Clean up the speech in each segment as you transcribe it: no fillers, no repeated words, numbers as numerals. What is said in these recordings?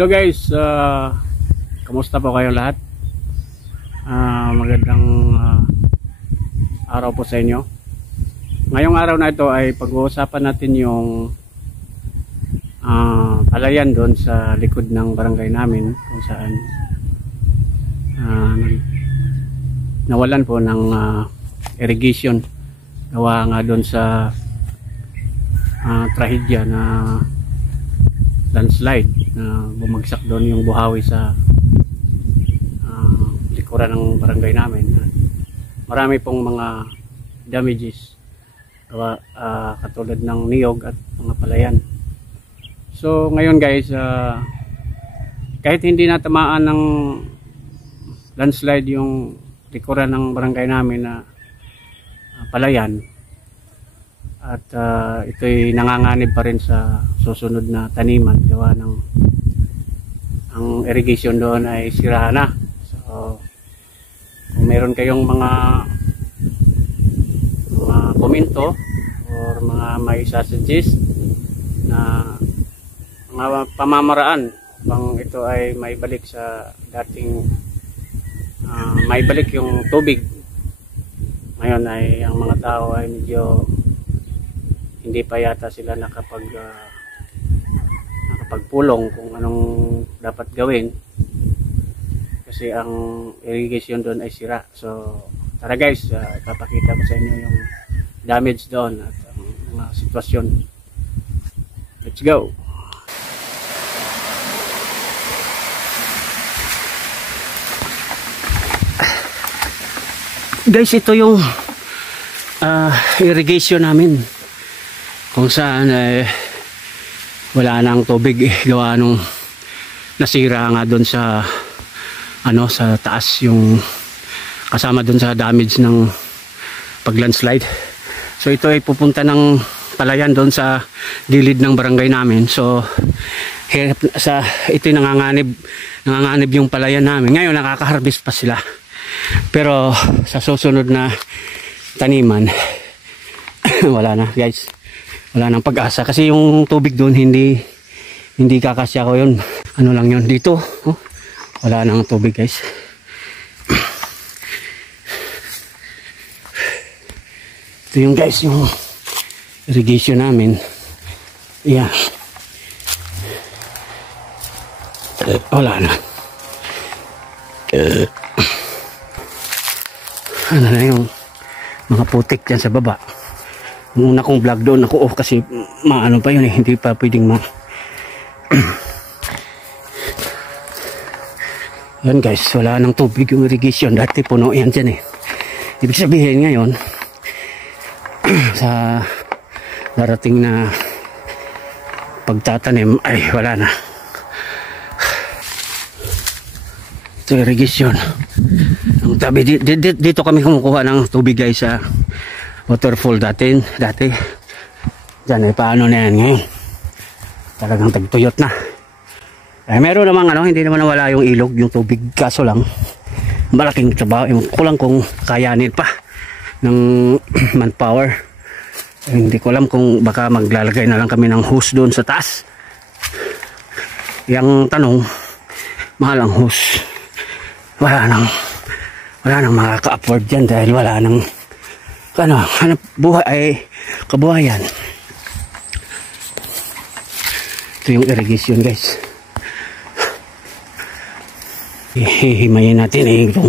Hello guys, kamusta po kayo lahat? Magandang araw po sa inyo. Ngayong araw na ito ay pag-uusapan natin yung palayan doon sa likod ng barangay namin kung saan nawalan po ng irrigation gawa nga doon sa trahedya na landslide na bumagsak doon yung buhawi sa likuran ng barangay namin. Marami pong mga damages katulad ng niyog at mga palayan. So ngayon guys, kahit hindi natamaan ng landslide yung likuran ng barangay namin na palayan, at ito'y nanganganib pa rin sa susunod na taniman gawa ng ang irrigation doon ay sira na. So kung meron kayong mga komento or mga may suggest na mga pamamaraan bang ito ay may balik sa dating may balik yung tubig, ngayon ay ang mga tao ay medyo hindi pa yata sila nakapagpulong kung anong dapat gawin kasi ang irrigation doon ay sira. So tara guys, ipapakita ko sa inyo yung damage doon at ang mga sitwasyon. Let's go. Guys, ito yung irrigation namin kung saan wala nang tubig gawa nung nasira nga doon sa sa taas yung kasama doon sa damage ng paglandslide. So ito ay pupunta ng palayan doon sa gilid ng barangay namin. So ito nanganganib yung palayan namin. Ngayon nakaka-harvest pa sila, pero sa susunod na taniman wala na guys, wala nang pag-asa kasi yung tubig doon hindi kakasya ko yun. Ano lang yun dito, wala nang tubig guys. Ito yung guys yung irrigation namin. Yeah, wala na. Ano na yung mga putik dyan sa baba. Nung una kong vlog doon ako kasi maano pa yun hindi pa pwedeng yan guys, wala nang tubig yung irrigation. Dati puno yan dyan ibig sabihin ngayon sa darating na pagtatanim ay wala na. Ito irrigation ang tabi dito kami kumukuha ng tubig guys sa waterfall dati dyan paano na yan ngayon, talagang tagtuyot na. Meron namang hindi naman nawala yung ilog, yung tubig, kaso lang malaking trabaho, kulang kung kayanin pa ng manpower. Hindi ko alam kung baka maglalagay na lang kami ng hose doon sa taas. Yung tanong, mahal ang hose, wala nang makaka-afford dyan dahil wala nang buhay ay kabuhayan. Ito yung irrigation guys. Hihimayin natin itong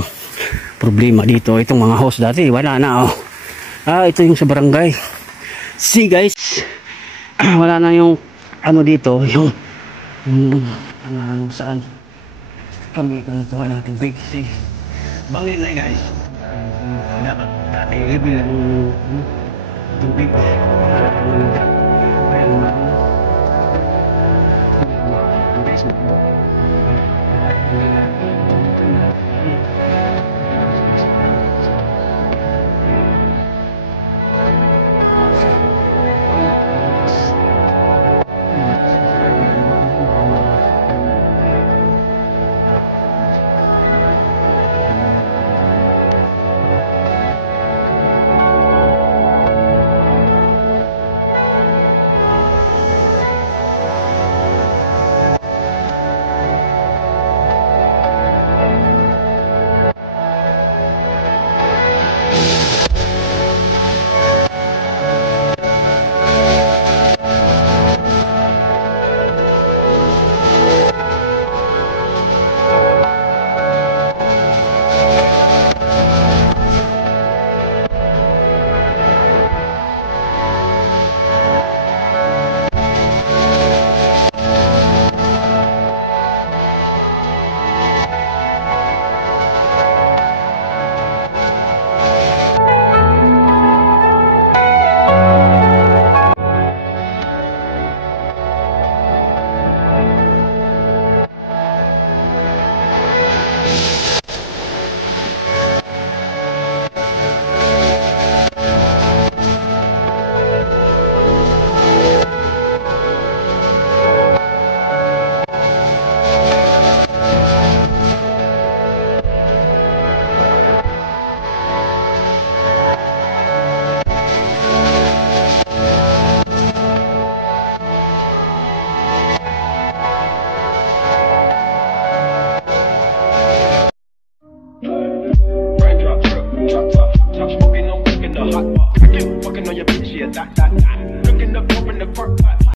problema dito. Itong mga hose dati wala na ito yung sa barangay. See guys, wala na yung dito yung saan kami kantuhan natin big. See, bangin na guys. Dapat dati bilang tubig